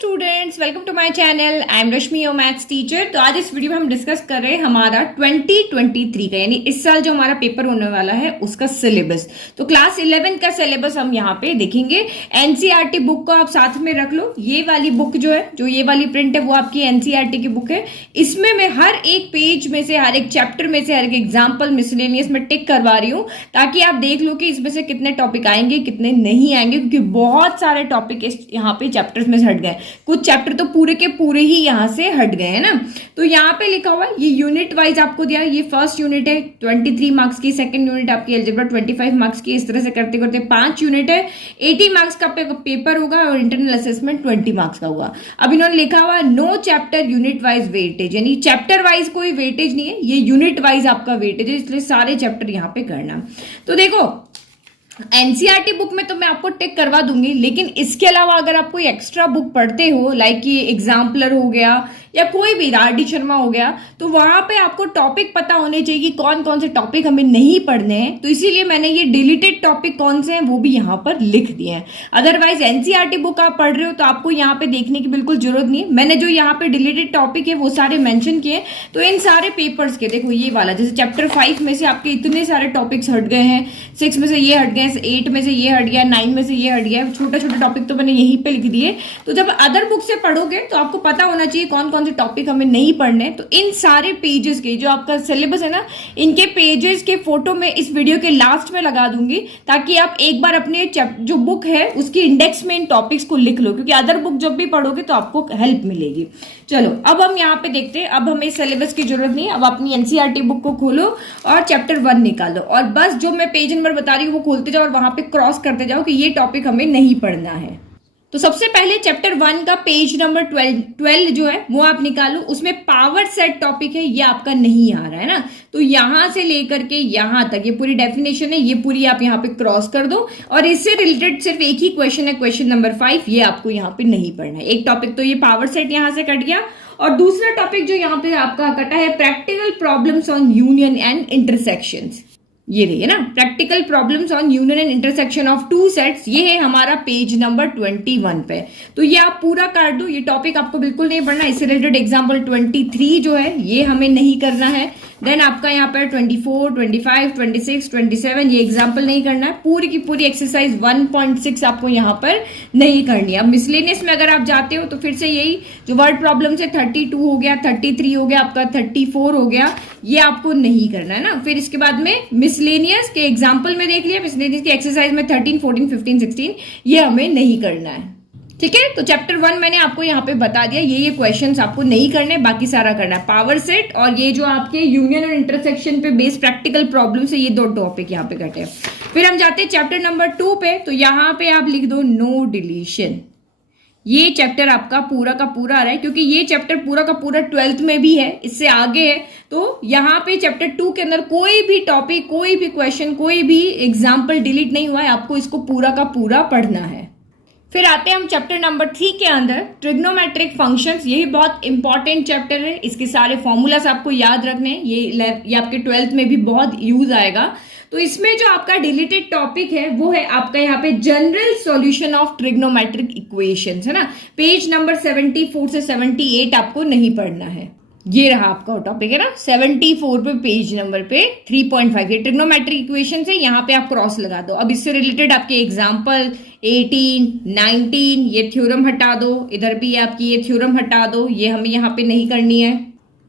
Students, welcome to my channel. I am Rashmi, your maths teacher. तो आज इस video में हम डिस्कस कर रहे हैं हमारा 2023 का, यानी इस साल जो हमारा पेपर होने वाला है उसका सिलेबस। तो क्लास 11 का सिलेबस हम यहाँ पे देखेंगे। एनसीईआरटी बुक को आप साथ में रख लो। ये वाली बुक जो है, जो ये वाली प्रिंट है, वो आपकी एनसीईआरटी की बुक है। इसमें मैं हर एक पेज में से, हर एक चैप्टर में से, हर एक एग्जाम्पल मिसलेनियस में टिक करवा रही हूँ, ताकि आप देख लो कि इसमें से कितने टॉपिक आएंगे, कितने नहीं आएंगे, क्योंकि बहुत सारे टॉपिक यहाँ पे चैप्टर्स में हट गए। कुछ चैप्टर तो पूरे के पूरे ही यहाँ से हट गए हैं ना। तो यहाँ पे लिखा हुआ है, ये यूनिट वाइज आपको दिया। ये फर्स्ट यूनिट है 23 मार्क्स की, सेकंड यूनिट आपकी अलजेब्रा 25 मार्क्स की। इस तरह से करते करते 5 यूनिट है, 80 मार्क्स का पेपर होगा और इंटरनल असेसमेंट 20 मार्क्स का होगा। अब इन्होंने लिखा हुआ no chapter unit wise weightage, यानी चैप्टर वाइज कोई वेटेज नहीं है, ये यूनिट वाइज आपका वेटेज है, इसलिए सारे चैप्टर यहाँ पे करना। तो देखो, एनसीईआरटी बुक में तो मैं आपको टिक करवा दूंगी, लेकिन इसके अलावा अगर आप कोई एक्स्ट्रा बुक पढ़ते हो, लाइक ये एग्जाम्पलर हो गया या कोई भी आर.डी. शर्मा हो गया, तो वहां पे आपको टॉपिक पता होने चाहिए कि कौन कौन से टॉपिक हमें नहीं पढ़ने हैं। तो इसीलिए मैंने ये डिलीटेड टॉपिक कौन से हैं वो भी यहाँ पर लिख दिए हैं। अदरवाइज एनसीईआरटी बुक आप पढ़ रहे हो तो आपको यहाँ पे देखने की बिल्कुल जरूरत नहीं है। मैंने जो यहाँ पे डिलीटेड टॉपिक है वो सारे मेंशन किए। तो इन सारे पेपर्स के देखो, ये वाला जैसे चैप्टर 5 में से आपके इतने सारे टॉपिक्स हट गए हैं, 6 में से ये हट गए, 8 में से ये हट गया, 9 में से ये हट गया। छोटे छोटे टॉपिक तो मैंने यहीं पे लिख दिए। तो जब अदर बुक से पढ़ोगे तो आपको पता होना चाहिए कौन कौन से टॉपिक हमें नहीं पढ़ने। तो इन सारे पेजेस के, जो आपका सिलेबस है ना, इनके पेजेस के फोटो मैं इस वीडियो के लास्ट में लगा दूंगी, ताकि आप एक बार अपने जो बुक है उसकी इंडेक्स में इन टॉपिक्स को लिख लो, क्योंकि अदर बुक जब भी पढ़ोगे तो आपको हेल्प मिलेगी। चलो अब हम यहाँ पे देखते हैं। अब हमें सिलेबस की जरूरत नहीं है। अब अपनी एनसीईआरटी बुक को खोलो और चैप्टर 1 निकालो, और बस जो मैं पेज नंबर बता रही हूँ वो खोलते जाओ और वहां पे क्रॉस करते जाओ कि ये टॉपिक हमें नहीं पढ़ना है। तो सबसे पहले चैप्टर 1 का पेज नंबर 12 जो है वो आप निकालो। उसमें पावर सेट टॉपिक है, ये आपका नहीं आ रहा है ना। तो यहां से लेकर के यहां तक ये पूरी डेफिनेशन है, ये पूरी आप यहां पे क्रॉस कर दो। और इससे रिलेटेड सिर्फ एक ही क्वेश्चन है, क्वेश्चन नंबर 5, ये आपको यहाँ पे नहीं पढ़ना है। एक टॉपिक तो ये पावर सेट यहां से कट गया, और दूसरा टॉपिक जो यहाँ पे आपका कटा है, practical problems on union and intersections. ये रही है ना, practical problems on union and intersection of two sets. ये है हमारा पेज नंबर 21 पे। तो ये आप पूरा काट दो, ये टॉपिक आपको बिल्कुल नहीं पढ़ना। इससे रिलेटेड एग्जाम्पल 23 जो है ये हमें नहीं करना है। देन आपका यहाँ पर 24, 25, 26, 27 ये एग्जाम्पल नहीं करना है। पूरी की पूरी एक्सरसाइज 1.6 आपको यहाँ पर नहीं करनी है। अब मिसलेनियस में अगर आप जाते हो तो फिर से यही जो वर्ड प्रॉब्लम से 32 हो गया, 33 हो गया, आपका 34 हो गया, ये आपको नहीं करना है ना। फिर इसके बाद में मिसलेनियस के एग्जाम्पल में देख लिया, मिसलेनियस की एक्सरसाइज में 13, 14, 15, 16 ये हमें नहीं करना है। ठीक है, तो चैप्टर 1 मैंने आपको यहाँ पे बता दिया, ये क्वेश्चंस आपको नहीं करने, बाकी सारा करना है। पावर सेट और ये जो आपके यूनियन और इंटरसेक्शन पे बेस्ड प्रैक्टिकल प्रॉब्लम से, ये 2 टॉपिक यहाँ पे कटे। फिर हम जाते हैं चैप्टर नंबर 2 पे। तो यहाँ पे आप लिख दो नो डिलीशन। ये चैप्टर आपका पूरा का पूरा आ रहा है, क्योंकि ये चैप्टर पूरा का पूरा 12th में भी है, इससे आगे है। तो यहाँ पे चैप्टर 2 के अंदर कोई भी टॉपिक, कोई भी क्वेश्चन, कोई भी एग्जाम्पल डिलीट नहीं हुआ है, आपको इसको पूरा का पूरा पढ़ना है। फिर आते हैं हम चैप्टर नंबर 3 के अंदर, ट्रिग्नोमेट्रिक फंक्शंस। ये भी बहुत इंपॉर्टेंट चैप्टर है, इसके सारे फॉर्मूलास आपको याद रखने हैं। ये आपके 12th में भी बहुत यूज आएगा। तो इसमें जो आपका डिलीटेड टॉपिक है वो है आपका यहाँ पे general solution of trigonometric equations, है ना। पेज नंबर 74 से 78 आपको नहीं पढ़ना है। ये रहा आपका टॉपिक है ना, 74 पे पेज नंबर पे 3.5 ये ट्रिग्नोमेट्रिक इक्वेशन है, यहाँ पे आप क्रॉस लगा दो। अब इससे रिलेटेड आपके एग्जाम्पल 18, 19 ये थ्योरम हटा दो, इधर भी आपकी ये थ्योरम हटा दो, ये हमें यहाँ पे नहीं करनी है।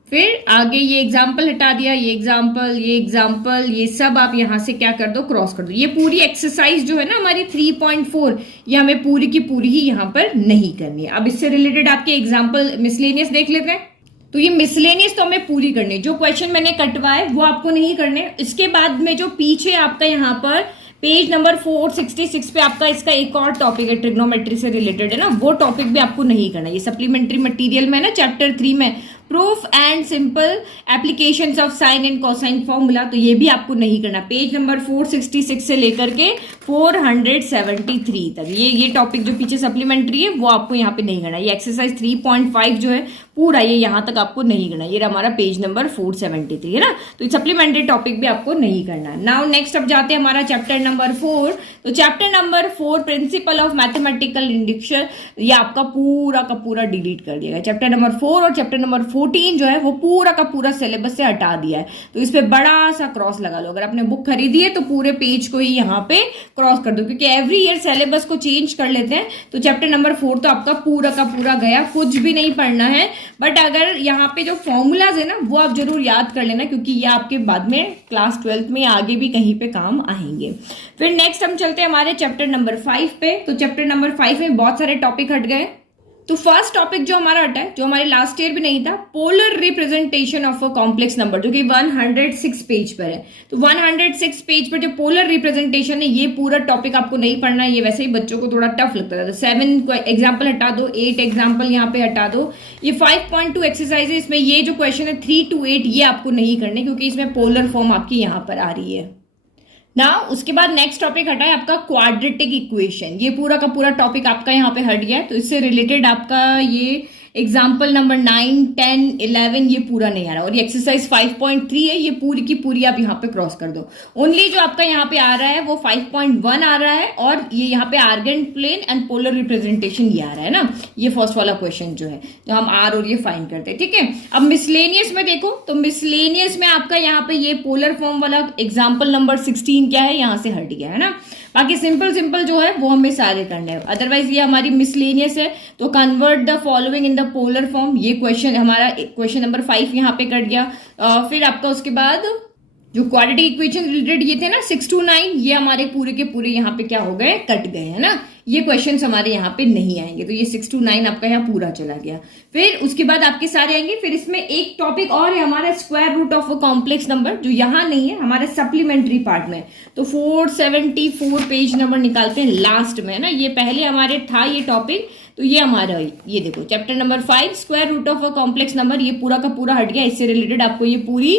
फिर आगे ये एग्जाम्पल हटा दिया, ये एग्जाम्पल, ये सब आप यहाँ से क्या कर दो, क्रॉस कर दो। ये पूरी एक्सरसाइज जो है ना हमारी 3.4, ये हमें पूरी की पूरी ही यहाँ पर नहीं करनी है। अब इससे रिलेटेड आपके एग्जाम्पल मिसलेनियस देख लेते हैं। तो ये मिसलेनियस तो हमें पूरी करनी है, जो क्वेश्चन मैंने कटवाए वो आपको नहीं करने। इसके बाद में जो पीछे आपका यहाँ पर पेज नंबर 466 पे आपका इसका एक और टॉपिक है, ट्रिग्नोमेट्री से रिलेटेड है ना, वो टॉपिक भी आपको नहीं करना। ये सप्लीमेंट्री मटेरियल में ना चैप्टर 3 में proof and simple applications of sine and cosine formula, तो ये भी आपको नहीं करना। पेज नंबर 466 से लेकर के 473 तक ये टॉपिक जो पीछे सप्लीमेंट्री है वो आपको यहाँ पे नहीं करना। ये एक्सरसाइज 3.5 जो है पूरा ये यहाँ तक आपको नहीं करना। ये हमारा पेज नंबर 473 है ना, तो सप्लीमेंट्री टॉपिक भी आपको नहीं करना। नाउ नेक्स्ट अब जाते हैं हमारा चैप्टर नंबर 4। तो chapter number 4 principle of mathematical induction, ये आपका पूरा का पूरा डिलीट कर दिया गया। चैप्टर नंबर 4 और चैप्टर नंबर 14 जो है वो पूरा का पूरा सिलेबस से हटा दिया है। तो इस पे बड़ा सा क्रॉस लगा लो। अगर आपने बुक खरीदी है तो पूरे पेज को ही यहाँ पे क्रॉस कर दो, क्योंकि एवरी ईयर सिलेबस को चेंज कर लेते हैं। तो चैप्टर नंबर 4 तो आपका पूरा का पूरा गया, कुछ भी नहीं पढ़ना है। बट अगर यहाँ पे जो फॉर्मूलाज है ना वो आप जरूर याद कर लेना, क्योंकि ये आपके बाद में क्लास 12th में आगे भी कहीं पे काम आएंगे। फिर नेक्स्ट हम चलते हैं हमारे चैप्टर नंबर 5 पे। तो चैप्टर नंबर 5 में बहुत सारे टॉपिक हट गए। तो फर्स्ट टॉपिक जो हमारा हटा है, जो हमारे लास्ट ईयर भी नहीं था, polar representation of a complex number, जो कि 106 पेज पर है। तो 106 पेज पर जो पोलर रिप्रेजेंटेशन है ये पूरा टॉपिक आपको नहीं पढ़ना है। ये वैसे ही बच्चों को थोड़ा टफ लगता था। तो 7 एग्जाम्पल हटा दो, 8 एग्जाम्पल यहाँ पे हटा दो। ये 5.2 एक्सरसाइज है, इसमें ये जो क्वेश्चन है 3 to 8 ये आपको नहीं करने, क्योंकि इसमें पोलर फॉर्म आपकी यहाँ पर आ रही है ना। उसके बाद नेक्स्ट टॉपिक हटा है आपका क्वाड्रेटिक इक्वेशन। ये पूरा का पूरा टॉपिक आपका यहाँ पे हट गया है। तो इससे रिलेटेड आपका ये एग्जाम्पल नंबर 9, 10, 11 ये पूरा नहीं आ रहा। और ये एक्सरसाइज 5.3 है, ये पूरी की पूरी आप यहाँ पे क्रॉस कर दो। ओनली जो आपका यहाँ पे आ रहा है वो 5.1 आ रहा है, और ये यहाँ पे Argand plane and polar representation ये आ रहा है ना। ये फर्स्ट वाला क्वेश्चन जो है, जो हम आर और ये फाइंड करते हैं, ठीक है। अब मिसलेनियस में देखो, तो मिसलेनियस में आपका यहाँ पे ये पोलर फॉर्म वाला एग्जाम्पल नंबर 16 क्या है, यहाँ से हट गया है ना। बाकी सिंपल जो है वो हमें सारे करने हैं। अदरवाइज ये हमारी मिसलेनियस है। तो convert the following in the polar form, ये क्वेश्चन हमारा क्वेश्चन नंबर 5 यहाँ पे कट गया। फिर आपका उसके बाद जो क्वाड्रेटिक इक्वेशन रिलेटेड ये थे ना 6 to 9, ये हमारे पूरे के पूरे यहाँ पे क्या हो गए, कट गए है ना। ये क्वेश्चंस हमारे यहाँ पे नहीं आएंगे। तो ये 6 to 9 आपका यहाँ पूरा चला गया। फिर उसके बाद आपके सारे आएंगे। फिर इसमें एक टॉपिक और है हमारा square root of a complex number, जो यहाँ नहीं है हमारे सप्लीमेंट्री पार्ट में। तो 474 पेज नंबर निकालते हैं लास्ट में, है ना। ये पहले हमारे था ये टॉपिक, तो ये हमारा ये देखो chapter number 5 square root of a complex number, ये पूरा का पूरा हट गया। इससे रिलेटेड आपको ये पूरी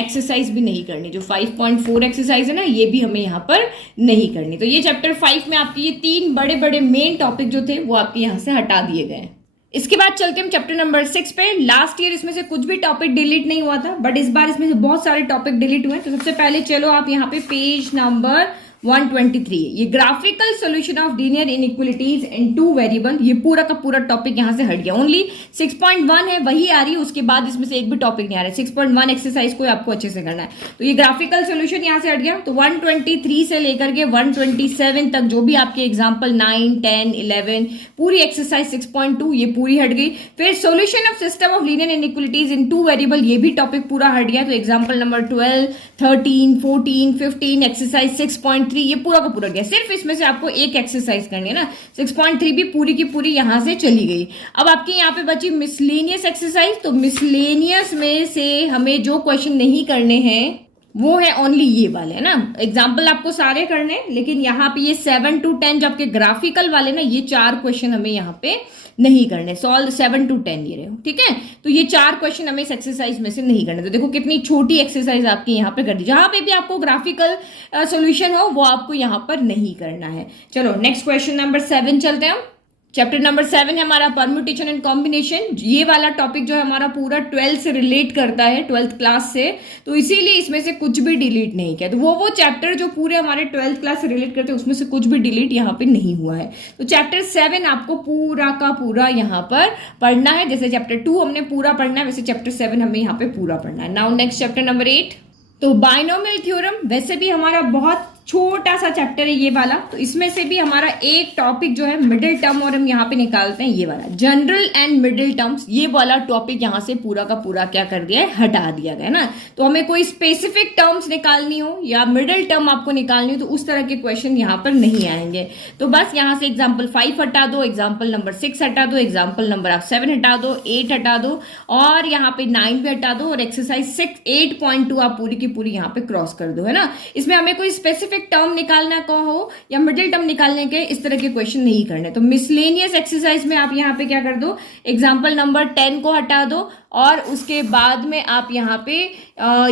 एक्सरसाइज भी नहीं करनी। जो 5.4 एक्सरसाइज है ना, ये भी हमें यहाँ पर नहीं करनी। तो ये चैप्टर 5 में आपके ये 3 बड़े बड़े मेन टॉपिक जो थे वो आपके यहाँ से हटा दिए गए। इसके बाद चलते हम चैप्टर नंबर 6 पे। लास्ट ईयर इसमें से कुछ भी टॉपिक डिलीट नहीं हुआ था, बट इस बार इसमें से बहुत सारे टॉपिक डिलीट हुए। तो सबसे पहले चलो आप यहाँ पे पेज नंबर 123, ये graphical solution of linear inequalities in 2 variable, ये पूरा का पूरा टॉपिक यहाँ से हट गया। ओनली 6.1 है वही आ रही है, उसके बाद इसमें से एक भी टॉपिक नहीं आ रहा है। 6.1 एक्सरसाइज को आपको अच्छे से करना है। तो ये ग्राफिकल सॉल्यूशन यहाँ से हट गया। तो 123 से लेकर के 127 तक जो भी आपके एग्जाम्पल 9, 10, 11 पूरी एक्सरसाइज 6.2 ये पूरी हट गई। फिर solution of system of linear inequalities in 2 variable, ये भी टॉपिक पूरा हट गया। तो एग्जाम्पल नंबर 12, 13, 14, 15 एक्सरसाइज 6.3 ये पूरा का पूरा गया। सिर्फ इसमें से आपको एक एक्सरसाइज करनी है ना। 6.3 भी पूरी की पूरी यहां से चली गई। अब आपके यहाँ पे बची मिसलेनियस एक्सरसाइज। तो मिसलेनियस में से हमें जो क्वेश्चन नहीं करने हैं वो है ओनली ये वाले, है ना। एग्जाम्पल आपको सारे करने हैं, लेकिन यहाँ पे ये 7 to 10 जो आपके ग्राफिकल वाले ना, ये 4 क्वेश्चन हमें यहाँ पे नहीं करने। सॉल्व 7 to 10 ये रहे, ठीक है। तो ये 4 क्वेश्चन हमें इस एक्सरसाइज में से नहीं करने। तो देखो कितनी छोटी एक्सरसाइज आपकी यहाँ पे कर दी। जहां पे भी आपको ग्राफिकल सॉल्यूशन हो वो आपको यहाँ पर नहीं करना है। चलो नेक्स्ट क्वेश्चन नंबर 7 चलते हैं हम। चैप्टर नंबर 7 है हमारा परम्यूटेशन एंड कॉम्बिनेशन। ये वाला टॉपिक जो है हमारा पूरा 12th से रिलेट करता है, 12th क्लास से। तो इसीलिए इसमें से कुछ भी डिलीट नहीं किया। तो वो चैप्टर जो पूरे हमारे 12th क्लास से रिलेट करते हैं उसमें से कुछ भी डिलीट यहाँ पे नहीं हुआ है। तो चैप्टर 7 आपको पूरा का पूरा यहाँ पर पढ़ना है। जैसे चैप्टर 2 हमने पूरा पढ़ना है, वैसे चैप्टर 7 हमें यहाँ पे पूरा पढ़ना है। Now next chapter number 8। तो बाइनोमियल थ्योरम वैसे भी हमारा बहुत छोटा सा चैप्टर है ये वाला। तो इसमें से भी हमारा एक टॉपिक जो है मिडिल टर्म, और हम यहाँ पे निकालते हैं ये वाला जनरल एंड मिडिल टर्म्स। ये वाला टॉपिक यहाँ से पूरा का पूरा क्या कर दिया है, हटा दिया गया ना। तो हमें कोई स्पेसिफिक टर्म्स निकालनी हो या मिडिल टर्म आपको निकालनी हो तो उस तरह के क्वेश्चन यहाँ पर नहीं आएंगे। तो बस यहाँ से एग्जाम्पल 5 हटा दो, एग्जाम्पल नंबर 6 हटा दो, एग्जाम्पल नंबर आप 7 हटा दो, 8 हटा दो, और यहाँ पे 9 भी हटा दो, और एक्सरसाइज 8.2 आप पूरी की पूरी यहाँ पे क्रॉस कर दो, है ना। इसमें हमें कोई स्पेसिफिक स्पेसिफिक टर्म निकालना का हो या मिडिल टर्म निकालने के, इस तरह के क्वेश्चन नहीं करने। तो मिसलेनियस एक्सरसाइज में आप यहाँ पे क्या कर दो, एग्जाम्पल नंबर 10 को हटा दो और उसके बाद में आप यहाँ पे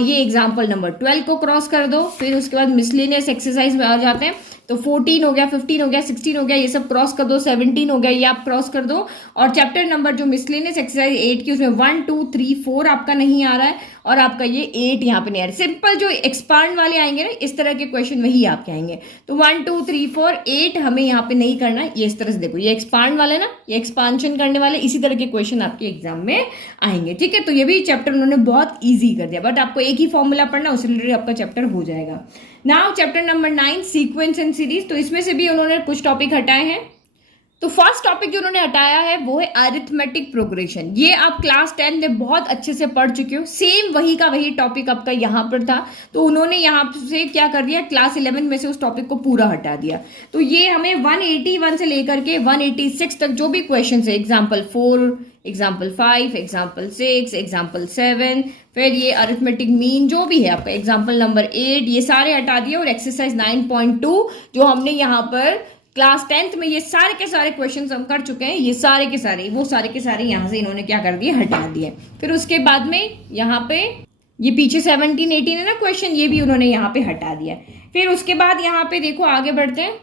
ये एग्जाम्पल नंबर 12 को क्रॉस कर दो। फिर उसके बाद मिसलेनियस एक्सरसाइज में आ जाते हैं, तो 14 हो गया, 15 हो गया, 16 हो गया, ये सब क्रॉस कर दो, 17 हो गया, ये आप क्रॉस कर दो। और चैप्टर नंबर जो मिसलेनियस एक्सरसाइज 8 की, उसमें 1 2 3 4 आपका नहीं आ रहा है और आपका ये 8 यहाँ पे नहीं आ रहा है। सिंपल जो एक्सपांड वाले आएंगे ना, इस तरह के क्वेश्चन वही आपके आएंगे। तो 1 2 3 4 8 हमें यहाँ पे नहीं करना है। ये इस तरह से देखो, ये एक्सपांड वाले ना, ये एक्सपांशन करने वाले, इसी तरह के क्वेश्चन आपके एग्जाम में आएंगे। ठीक है, तो ये भी चैप्टर उन्होंने बहुत ईजी कर दिया, बट आपको एक ही फॉर्मूला पढ़ना, उससे रिलेटेड आपका चैप्टर हो जाएगा। Now chapter number 9 sequence and series, तो इसमें से भी उन्होंने कुछ टॉपिक हटाए हैं। तो फर्स्ट टॉपिक जो उन्होंने हटाया है वो है अरिथमेटिक प्रोग्रेशन। ये आप क्लास 10 में बहुत अच्छे से पढ़ चुके हो, सेम वही का वही टॉपिक आपका यहाँ पर था। तो उन्होंने यहाँ से क्या कर दिया, क्लास 11 में से उस टॉपिक को पूरा हटा दिया। तो ये हमें 181 से लेकर के 186 तक जो भी क्वेश्चन है, एग्जाम्पल 4, एग्जाम्पल 5, एग्जाम्पल 6, एग्जाम्पल 7, फिर ये अरिथमेटिक मीन जो भी है आपका, एग्जाम्पल नंबर 8, ये सारे हटा दिए। और एक्सरसाइज 9.2 जो हमने यहाँ पर क्लास 10th में ये सारे के सारे क्वेश्चंस हम कर चुके हैं, ये सारे के सारे यहाँ से इन्होंने क्या कर दिए, हटा दिए। फिर उसके बाद में यहाँ पे ये पीछे 17 18 है ना क्वेश्चन, ये भी उन्होंने यहाँ पे हटा दिया। फिर उसके बाद यहाँ पे देखो आगे बढ़ते हैं,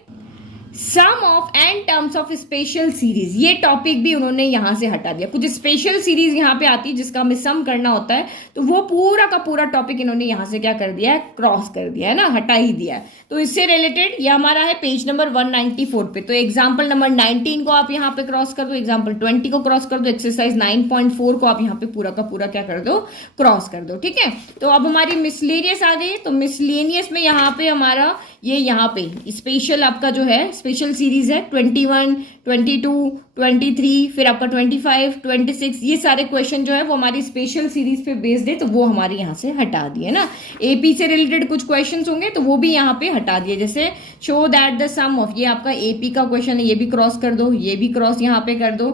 sum of end terms of special series, ये टॉपिक भी उन्होंने यहां से हटा दिया। कुछ स्पेशल सीरीज यहाँ पे आती है जिसका हमें सम करना होता है, तो वो पूरा का पूरा टॉपिक इन्होंने यहां से क्या कर दिया है, क्रॉस कर दिया है ना, हटा ही दिया है। तो इससे रिलेटेड ये हमारा है पेज नंबर 194 पे। तो एग्जाम्पल नंबर 19 को आप यहाँ पे क्रॉस कर दो, एग्जाम्पल 20 को क्रॉस कर दो, एक्सरसाइज 9.4 को आप यहाँ पे पूरा का पूरा क्या कर दो, क्रॉस कर दो। ठीक है, तो अब हमारी मिसलेनियस आ गई। तो मिसलेनियस में यहाँ पे हमारा ये यहाँ पे स्पेशल आपका जो है स्पेशल सीरीज है 21, 22, 23, फिर आपका 25, 26, ये सारे क्वेश्चन जो है वो हमारी स्पेशल सीरीज पे बेस्ड है, तो वो हमारे यहाँ से हटा दिए ना। एपी से रिलेटेड कुछ क्वेश्चंस होंगे तो वो भी यहाँ पे हटा दिए, जैसे show that the sum of, ये आपका एपी का क्वेश्चन है, ये भी क्रॉस कर दो, ये भी क्रॉस यहाँ पे कर दो,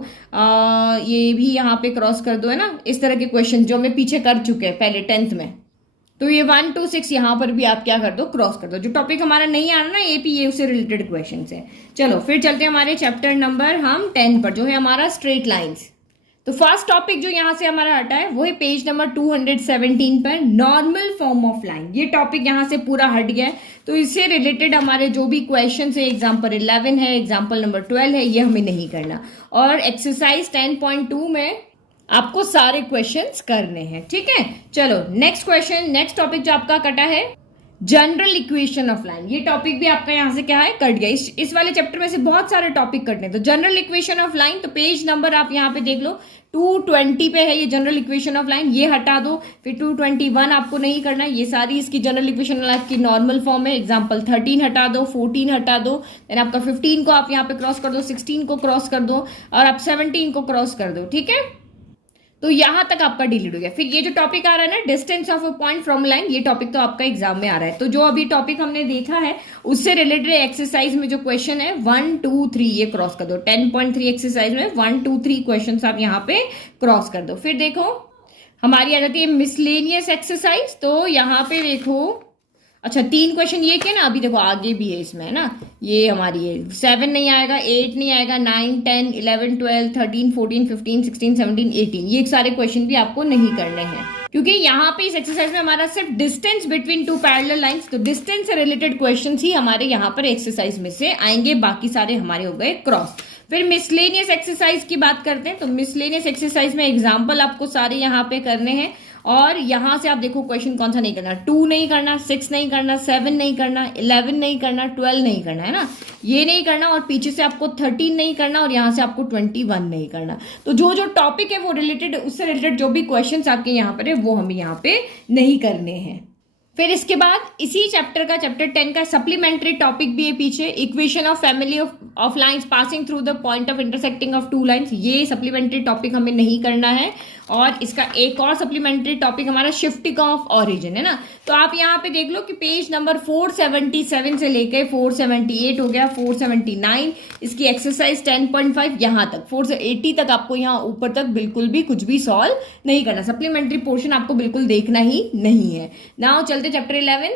ये भी यहाँ पे क्रॉस कर दो, है ना। इस तरह के क्वेश्चन जो हमें पीछे कर चुके हैं पहले 10th में, तो ये 1 2 6 यहाँ पर भी आप क्या कर दो, क्रॉस कर दो। जो टॉपिक हमारा नहीं आ रहा ना एपी, ये उससे रिलेटेड क्वेश्चन है। चलो फिर चलते हैं हमारे चैप्टर नंबर हम 10 पर, जो है हमारा स्ट्रेट लाइंस। तो फर्स्ट टॉपिक जो यहाँ से हमारा हटा है वो है पेज नंबर 217 पर, नॉर्मल फॉर्म ऑफ लाइन। ये टॉपिक यहाँ से पूरा हट गया है, तो इससे रिलेटेड हमारे जो भी क्वेश्चन है, एग्जाम्पल 11 है, एग्जाम्पल नंबर 12 है, ये हमें नहीं करना। और एक्सरसाइज 10.2 में आपको सारे क्वेश्चंस करने हैं। ठीक है, चलो नेक्स्ट क्वेश्चन, नेक्स्ट टॉपिक जो आपका कटा है जनरल इक्वेशन ऑफ लाइन। ये टॉपिक भी आपका यहाँ से क्या है, कट गया। इस वाले चैप्टर में से बहुत सारे टॉपिक कटने हैं। तो जनरल इक्वेशन ऑफ लाइन, तो पेज नंबर आप यहाँ पे देख लो 220 पे है ये जनरल इक्वेशन ऑफ लाइन, ये हटा दो। फिर 221 आपको नहीं करना, ये सारी इसकी जनरल इक्वेशन ऑफ लाइन की नॉर्मल फॉर्म है। एग्जाम्पल 13 हटा दो, 14 हटा दो, देन आपका 15 को आप यहाँ पे क्रॉस कर दो, 16 को क्रॉस कर दो और आप 17 को क्रॉस कर दो। ठीक है, तो यहां तक आपका डिलीट हो गया। फिर ये जो टॉपिक आ रहा है ना, distance of a point from line, ये टॉपिक तो आपका एग्जाम में आ रहा है। तो जो अभी टॉपिक हमने देखा है उससे रिलेटेड एक्सरसाइज में जो क्वेश्चन है 1 2 3 ये क्रॉस कर दो। 10.3 एक्सरसाइज में 1 2 3 क्वेश्चन आप यहाँ पे क्रॉस कर दो। फिर देखो हमारी आ जाती है मिसलेनियस एक्सरसाइज। तो यहाँ पे देखो, अच्छा 3 क्वेश्चन ये के ना, अभी देखो आगे भी है इसमें, है ना। ये हमारी है 7 नहीं आएगा, 8 नहीं आएगा, 9 10 11 12 13 14 15 16 17 18, ये सारे क्वेश्चन भी आपको नहीं करने हैं, क्योंकि यहाँ पे इस एक्सरसाइज में हमारा सिर्फ distance between two parallel lines, तो डिस्टेंस से रिलेटेड क्वेश्चन ही हमारे यहाँ पर एक्सरसाइज में से आएंगे, बाकी सारे हमारे हो गए क्रॉस। फिर मिसलेनियस एक्सरसाइज की बात करते हैं। तो मिसलेनियस एक्सरसाइज में एग्जाम्पल आपको सारे यहाँ पे करने हैं, और यहां से आप देखो क्वेश्चन कौन सा नहीं करना, 2 नहीं करना, 6 नहीं करना, 7 नहीं करना, 11 नहीं करना, 12 नहीं करना, है ना, ये नहीं करना। और पीछे से आपको 13 नहीं करना, और यहां से आपको 21 नहीं करना। तो जो जो टॉपिक है वो रिलेटेड, उससे रिलेटेड जो भी क्वेश्चंस आपके यहाँ पर है वो हमें यहाँ पे नहीं करने हैं। फिर इसके बाद इसी चैप्टर का, चैप्टर 10 का सप्लीमेंट्री टॉपिक भी है पीछे, equation of family of lines passing through the point of intersecting of two lines, ये सप्लीमेंट्री टॉपिक हमें नहीं करना है। और इसका एक और सप्लीमेंट्री टॉपिक हमारा शिफ्टिंग ऑफ ऑरिजिन, है ना। तो आप यहाँ पे देख लो कि पेज नंबर 477 से लेकर 478 हो गया, 479, इसकी एक्सरसाइज 10.5 यहाँ तक 480 तक आपको यहाँ ऊपर तक बिल्कुल भी कुछ भी सॉल्व नहीं करना, सप्लीमेंट्री पोर्शन आपको बिल्कुल देखना ही नहीं है। नाउ चलते चैप्टर 11।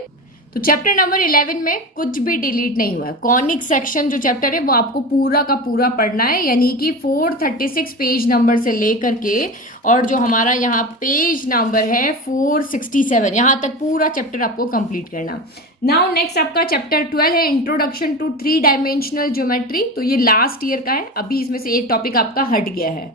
तो चैप्टर नंबर 11 में कुछ भी डिलीट नहीं हुआ है। कॉनिक सेक्शन जो चैप्टर है वो आपको पूरा का पूरा पढ़ना है, यानी कि 436 पेज नंबर से लेकर के और जो हमारा यहाँ पेज नंबर है 467 यहाँ तक पूरा चैप्टर आपको कंप्लीट करना। नाउ नेक्स्ट आपका चैप्टर 12 है इंट्रोडक्शन टू 3 डायमेंशनल ज्योमेट्री। तो ये लास्ट ईयर का है, अभी इसमें से एक टॉपिक आपका हट गया है।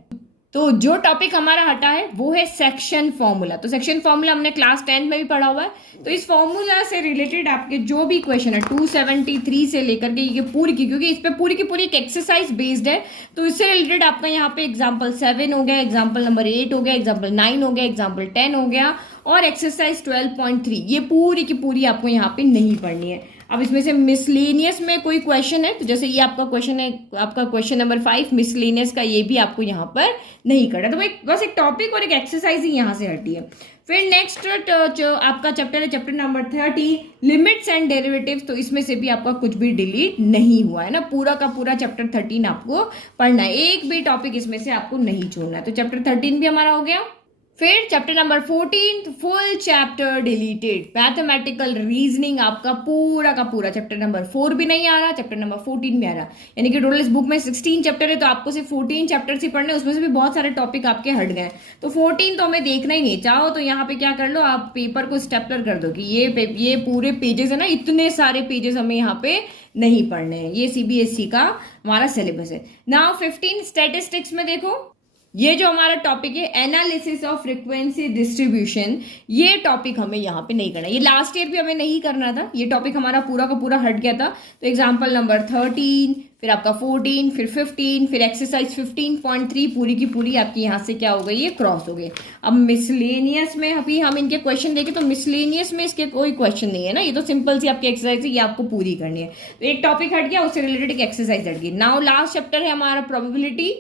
तो जो टॉपिक हमारा हटा है वो है सेक्शन फॉर्मूला। तो सेक्शन फॉर्मूला हमने क्लास 10 में भी पढ़ा हुआ है। तो इस फॉर्मूला से रिलेटेड आपके जो भी क्वेश्चन है 273 से लेकर के ये पूरी की, क्योंकि इस पे पूरी की पूरी एक एक्सरसाइज बेस्ड है, तो इससे रिलेटेड आपका यहाँ पे एग्जाम्पल 7 हो गया, एग्जाम्पल नंबर 8 हो गया, एग्जाम्पल 9 हो गया, एग्जाम्पल 10 हो गया और एक्सरसाइज 12.3 ये पूरी की पूरी आपको यहाँ पे नहीं पढ़नी है। अब इसमें से मिसलेनियस में कोई क्वेश्चन है, तो जैसे ये आपका क्वेश्चन है, आपका क्वेश्चन नंबर 5 मिसलेनियस का, ये भी आपको यहाँ पर नहीं करना। तो बस एक टॉपिक और एक एक्सरसाइज ही यहाँ से हटी है। फिर नेक्स्ट जो आपका चैप्टर है chapter number 30 limits and derivatives. तो इसमें से भी आपका कुछ भी डिलीट नहीं हुआ है ना, पूरा का पूरा चैप्टर 13 आपको पढ़ना है, एक भी टॉपिक इसमें से आपको नहीं छोड़ना है। तो चैप्टर 13 भी हमारा हो गया। फिर chapter number 14 full chapter deleted, mathematical reasoning आपका पूरा का पूरा, चैप्टर नंबर 4 भी नहीं आ रहा, चैप्टर नंबर 14 भी आ रहा, यानी कि टोटल इस बुक में 16 चैप्टर है, तो आपको सिर्फ 14 चैप्टर ही पढ़ने, उसमें से भी बहुत सारे टॉपिक आपके हट गए। तो 14 तो हमें देखना ही नहीं, चाहो तो यहाँ पे क्या कर लो, आप पेपर को स्टेपलर कर दो कि ये पूरे पेजेस है ना, इतने सारे पेजेस हमें यहाँ पे नहीं पढ़ने हैं। ये सीबीएसई का हमारा सिलेबस है। नाउ 15 स्टैटिस्टिक्स में देखो, ये जो हमारा टॉपिक है एनालिसिस ऑफ फ्रीक्वेंसी डिस्ट्रीब्यूशन, ये टॉपिक हमें यहाँ पे नहीं करना। ये लास्ट ईयर भी हमें नहीं करना था, ये टॉपिक हमारा पूरा का पूरा हट गया था। तो एग्जांपल नंबर 13, फिर आपका 14, फिर 15, फिर एक्सरसाइज 15.3 पूरी की पूरी आपकी यहाँ से क्या हो गई, ये क्रॉस हो गई। अब मिसलेनियस में अभी हम इनके क्वेश्चन देखें तो मिसलेनियस में इसके कोई क्वेश्चन नहीं है ना, ये तो सिंपल सी आपकी एक्सरसाइज है, ये आपको पूरी करनी है। तो एक टॉपिक हट गया, उससे रिलेटेड एक एक्सरसाइज हट गई। नाउ लास्ट चैप्टर है हमारा प्रोबेबिलिटी।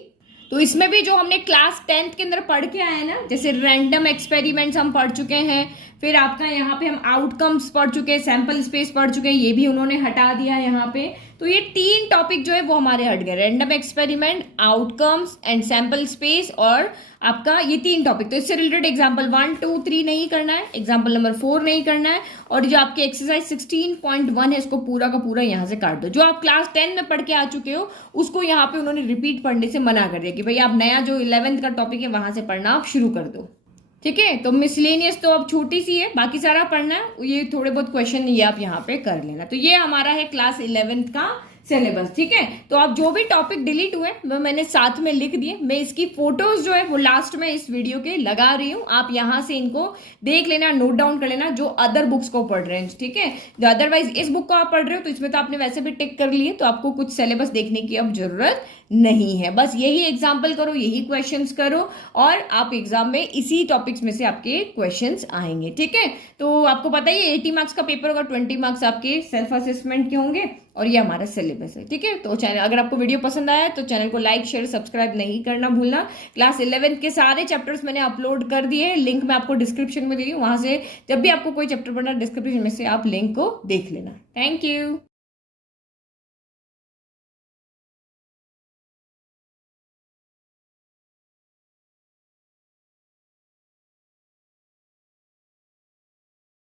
तो इसमें भी जो हमने क्लास 10th के अंदर पढ़ के आए ना, जैसे रैंडम एक्सपेरिमेंट्स हम पढ़ चुके हैं, फिर आपका यहाँ पे हम आउटकम्स पढ़ चुके हैं, सैंपल स्पेस पढ़ चुके हैं, ये भी उन्होंने हटा दिया यहाँ पे। तो ये 3 टॉपिक जो है वो हमारे हट गए, random experiment, outcomes and sample space, और आपका ये 3 टॉपिक। तो इससे रिलेटेड एग्जाम्पल 1, 2, 3 नहीं करना है, एग्जाम्पल नंबर 4 नहीं करना है, और जो आपके एक्सरसाइज 16.1 है इसको पूरा का पूरा यहाँ से काट दो। जो आप क्लास 10 में पढ़ के आ चुके हो उसको यहाँ पे उन्होंने रिपीट पढ़ने से मना कर दिया कि भाई आप नया जो 11th का टॉपिक है वहां से पढ़ना आप शुरू कर दो, ठीक है। तो मिसलेनियस तो अब छोटी सी है, बाकी सारा पढ़ना है, ये थोड़े बहुत क्वेश्चन ये आप यहाँ पे कर लेना। तो ये हमारा है क्लास 11th का सिलेबस, ठीक है। तो आप जो भी टॉपिक डिलीट हुए वो मैंने साथ में लिख दिए, मैं इसकी फोटोज जो है वो लास्ट में इस वीडियो के लगा रही हूँ, आप यहाँ से इनको देख लेना, नोट डाउन कर लेना जो अदर बुक्स को पढ़ रहे हैं, ठीक है। जो अदरवाइज इस बुक को आप पढ़ रहे हो तो इसमें तो आपने वैसे भी टिक कर लिए, तो आपको कुछ सिलेबस देखने की अब जरूरत नहीं है, बस यही एग्जाम्पल करो, यही क्वेश्चंस करो, और आप एग्जाम में इसी टॉपिक्स में से आपके क्वेश्चंस आएंगे, ठीक है। तो आपको पता ही है 80 मार्क्स का पेपर होगा, 20 मार्क्स आपके सेल्फ असेसमेंट के होंगे, और ये हमारा सिलेबस है, ठीक है। तो चैनल, अगर आपको वीडियो पसंद आया तो चैनल को लाइक शेयर सब्सक्राइब नहीं करना भूलना। क्लास 11 के सारे चैप्टर्स मैंने अपलोड कर दिए हैं, लिंक मैं आपको डिस्क्रिप्शन में दे रही हूँ, वहां से जब भी आपको कोई चैप्टर पढ़ना डिस्क्रिप्शन में से आप लिंक को देख लेना। Thank you.